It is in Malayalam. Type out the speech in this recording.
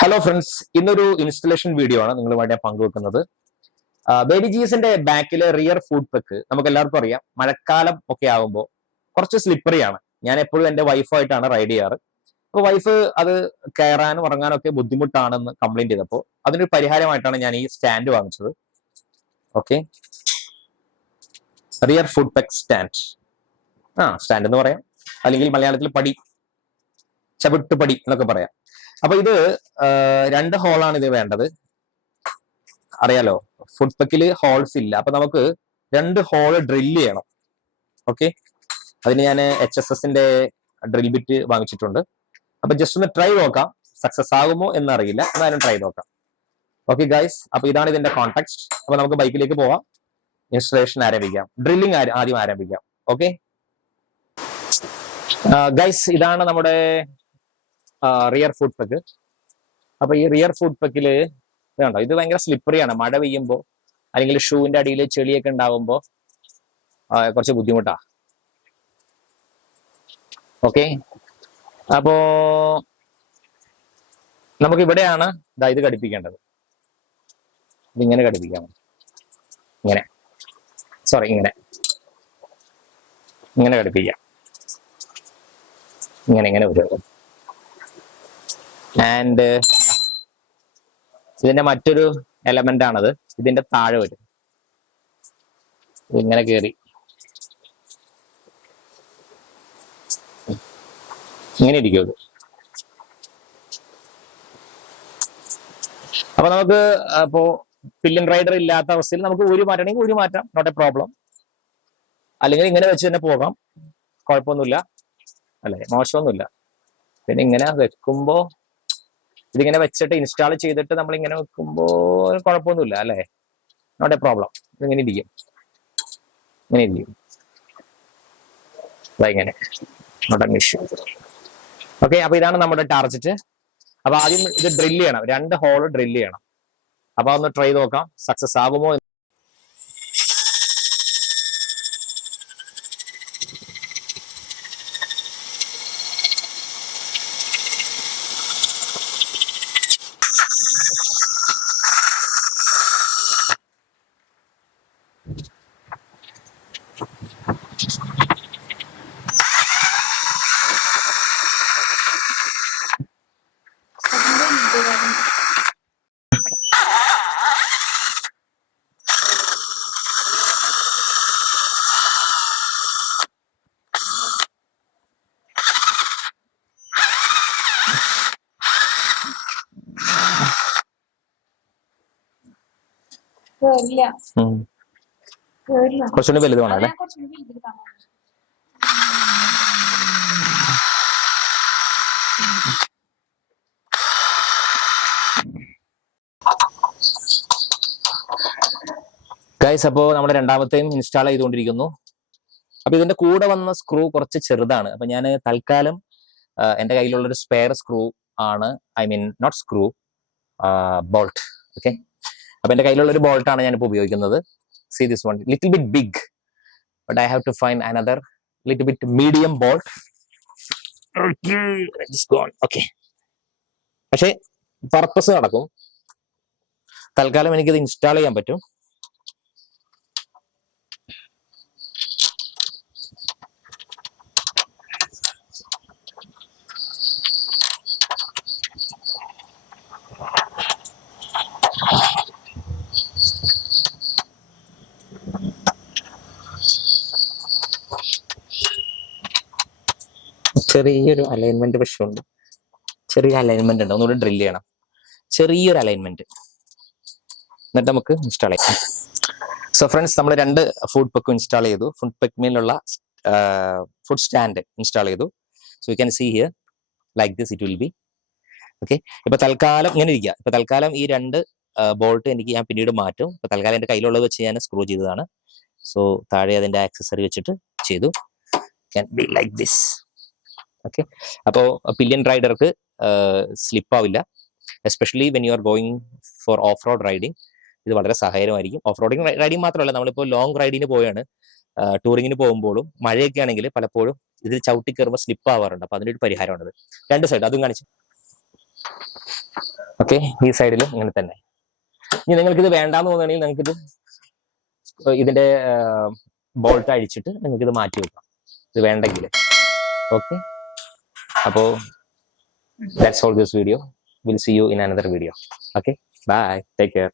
ഹലോ ഫ്രണ്ട്സ്, ഇന്നൊരു ഇൻസ്റ്റലേഷൻ വീഡിയോ ആണ് നിങ്ങളുമായിട്ട് ഞാൻ പങ്കുവെക്കുന്നത്. ബേബി ജീസിന്റെ ബാക്കിലെ റിയർ ഫുഡ് പെക്ക് നമുക്ക് എല്ലാവർക്കും അറിയാം, മഴക്കാലം ഒക്കെ ആകുമ്പോൾ കുറച്ച് സ്ലിപ്പറിയാണ്. ഞാൻ എപ്പോഴും എന്റെ വൈഫായിട്ടാണ് റൈഡ് ചെയ്യാറ്. അപ്പോൾ വൈഫ് അത് കയറാനും ഇറങ്ങാനും ഒക്കെ ബുദ്ധിമുട്ടാണെന്ന് കംപ്ലൈന്റ് ചെയ്തപ്പോൾ അതിനൊരു പരിഹാരമായിട്ടാണ് ഞാൻ ഈ സ്റ്റാൻഡ് വാങ്ങിച്ചത്. Okay, rear foot peg stand. Stand എന്ന് പറയാം, അല്ലെങ്കിൽ മലയാളത്തിൽ പടി, ചവിട്ട് പടി എന്നൊക്കെ പറയാം. അപ്പൊ ഇത് 2 ഹോളാണ് ഇത് വേണ്ടത്. അറിയാലോ, ഫുഡ് പെക്കില് ഹോൾസ് ഇല്ല. അപ്പൊ നമുക്ക് 2 ഹോള് ഡ്രില്ല് ചെയ്യണം. ഓക്കെ, അതിന് ഞാൻ HSSന്റെ ഡ്രിൽ ബിറ്റ് വാങ്ങിച്ചിട്ടുണ്ട്. അപ്പൊ ജസ്റ്റ് ഒന്ന് ട്രൈ നോക്കാം, സക്സസ് ആകുമോ എന്നറിയില്ല, എന്നാലും ട്രൈ നോക്കാം. ഓക്കെ ഗൈസ്, അപ്പൊ ഇതാണ് ഇതിന്റെ കോൺടാക്ട്. അപ്പൊ നമുക്ക് ബൈക്കിലേക്ക് പോവാം, ഇൻസ്റ്റലേഷൻ ആരംഭിക്കാം, ഡ്രില്ലിംഗ് ആദ്യം ആരംഭിക്കാം. ഓക്കെ ഗൈസ്, ഇതാണ് നമ്മുടെ റിയർ ഫുഡ് പെക്ക്. അപ്പൊ ഈ റിയർ ഫുഡ് പെക്കില് വേണ്ടോ, ഇത് ഭയങ്കര സ്ലിപ്പറിയാണ്. മഴ പെയ്യുമ്പോൾ അല്ലെങ്കിൽ ഷൂവിന്റെ അടിയിൽ ചെളിയൊക്കെ ഉണ്ടാവുമ്പോൾ കുറച്ച് ബുദ്ധിമുട്ടാ. ഓക്കെ, അപ്പോ നമുക്ക് ഇവിടെയാണ് ഇത് ഘടിപ്പിക്കേണ്ടത്. ഇതിങ്ങനെ ഘടിപ്പിക്കാം, ഇങ്ങനെ ഘടിപ്പിക്കാം, ഇങ്ങനെ വരും. ആൻഡ് ഇതിന്റെ മറ്റൊരു എലമെന്റ് ആണത്, ഇതിന്റെ താഴെ വരും. ഇങ്ങനെ കയറി ഇങ്ങനെ ഇരിക്കും ഇത്. അപ്പൊ നമുക്ക് ഇപ്പോ പില്ലിയൻ റൈഡർ ഇല്ലാത്ത അവസ്ഥയിൽ നമുക്ക് ഊരി മാറ്റണമെങ്കിൽ ഊരി മാറ്റാം, നോട്ട് എ പ്രോബ്ലം. അല്ലെങ്കിൽ ഇങ്ങനെ വെച്ച് തന്നെ പോകാം, കുഴപ്പമൊന്നുമില്ല, അല്ലെ, മോശമൊന്നുമില്ല. പിന്നെ ഇങ്ങനെ വെക്കുമ്പോ, ഇതിങ്ങനെ വെച്ചിട്ട് ഇൻസ്റ്റാൾ ചെയ്തിട്ട് നമ്മൾ ഇങ്ങനെ വെക്കുമ്പോ കുഴപ്പമൊന്നുമില്ല, അല്ലെ, നോട്ട് എ പ്രോബ്ലം. ഇതിങ്ങനെ ഇരിക്കും, ഇങ്ങനെ, നോട്ട് എൻ ഇഷ്യൂ. ഓക്കെ, അപ്പൊ ഇതാണ് നമ്മുടെ ടാർജറ്റ്. അപ്പൊ ആദ്യം ഇത് ഡ്രില്ല് ചെയ്യണം, 2 ഹോള് ഡ്രില്ല് ചെയ്യണം. അപ്പൊ ഒന്ന് ട്രൈ നോക്കാം, സക്സസ് ആകുമോ. കുറച്ചുകൂടി വലുത് വേണം അല്ലേ? ഗൈസ്, അപ്പോ നമ്മുടെ രണ്ടാമത്തെയും ഇൻസ്റ്റാൾ ചെയ്തുകൊണ്ടിരിക്കുന്നു. അപ്പൊ ഇതിന്റെ കൂടെ വന്ന സ്ക്രൂ കുറച്ച് ചെറുതാണ്. അപ്പൊ ഞാൻ തൽക്കാലം എന്റെ കയ്യിലുള്ള ഒരു സ്പെയർ സ്ക്രൂ ആണ്, I mean not screw, bolt. Okay, അപ്പൊ എന്റെ കയ്യിലുള്ള ഒരു ബോൾട്ടാണ് ഞാനിപ്പോ ഉപയോഗിക്കുന്നത്. See this one, little bit big, but I have to find another little bit medium bolt. Okay, just go on. Okay, പക്ഷേ പർപ്പസ് നടക്കും. തൽക്കാലം എനിക്കിത് ഇൻസ്റ്റാൾ ചെയ്യാൻ പറ്റും. ചെറിയൊരു അലൈൻമെന്റ് പ്രശ്നമുണ്ട്, ചെറിയ അലൈൻമെന്റ് ഉണ്ട്, ഒന്നുകൂടി ഡ്രിൽ ചെയ്യണം, ചെറിയൊരു അലൈൻമെന്റ്, എന്നിട്ട് നമുക്ക് ഇൻസ്റ്റാൾ ചെയ്യാം. സോ ഫ്രണ്ട്സ്, നമ്മൾ 2 ഫുഡ് പെക്ക് ഇൻസ്റ്റാൾ ചെയ്തു. ഫുഡ് പെക്ക് മേലുള്ള ഫുഡ് സ്റ്റാൻഡ് ഇൻസ്റ്റാൾ ചെയ്തു. So you can see here like this it will be. Okay, ഇപ്പൊ തൽക്കാലം ഇങ്ങനെ ഇരിക്കുക. ഇപ്പൊ തൽക്കാലം ഈ 2 ബോൾട്ട് എനിക്ക് ഞാൻ പിന്നീട് മാറ്റും. ഇപ്പൊ തൽക്കാലം എന്റെ കയ്യിലുള്ളത് വെച്ച് ഞാൻ സ്ക്രൂ ചെയ്തതാണ്. സോ താഴെ അതിന്റെ ആക്സസറി വെച്ചിട്ട് ചെയ്തു. Can be like this. Okay, അപ്പോ പില്ലിയൻ റൈഡർക്ക് സ്ലിപ്പ് ആവില്ല, especially when you are going for off road riding. ഇത് വളരെ സഹായകരമായിരിക്കും. ഓഫ് റോഡിങ് റൈഡിങ് മാത്രമല്ല, നമ്മളിപ്പോൾ ലോങ് റൈഡിന് പോയാണ്, ടൂറിങ്ങിന് പോകുമ്പോഴും മഴയൊക്കെ ആണെങ്കിൽ പലപ്പോഴും ഇതിൽ ചവിട്ടി കയറുമ്പോൾ സ്ലിപ്പ് ആവാറുണ്ട്. അപ്പൊ അതിനൊരു പരിഹാരമാണത്. 2 സൈഡ് അതും കാണിച്ചു. ഓക്കെ, ഈ സൈഡിലും ഇങ്ങനെ തന്നെ. ഇനി നിങ്ങൾക്ക് ഇത് വേണ്ടാന്ന് തോന്നുകയാണെങ്കിൽ നിങ്ങൾക്ക് ഇതിന്റെ ബോൾട്ട് അഴിച്ചിട്ട് നിങ്ങൾക്ക് ഇത് മാറ്റി വെക്കാം, ഇത് വേണ്ടെങ്കിൽ. ഓക്കെ, അപ്പോൾ that's all this video. We'll see you in another video. Okay, bye, take care.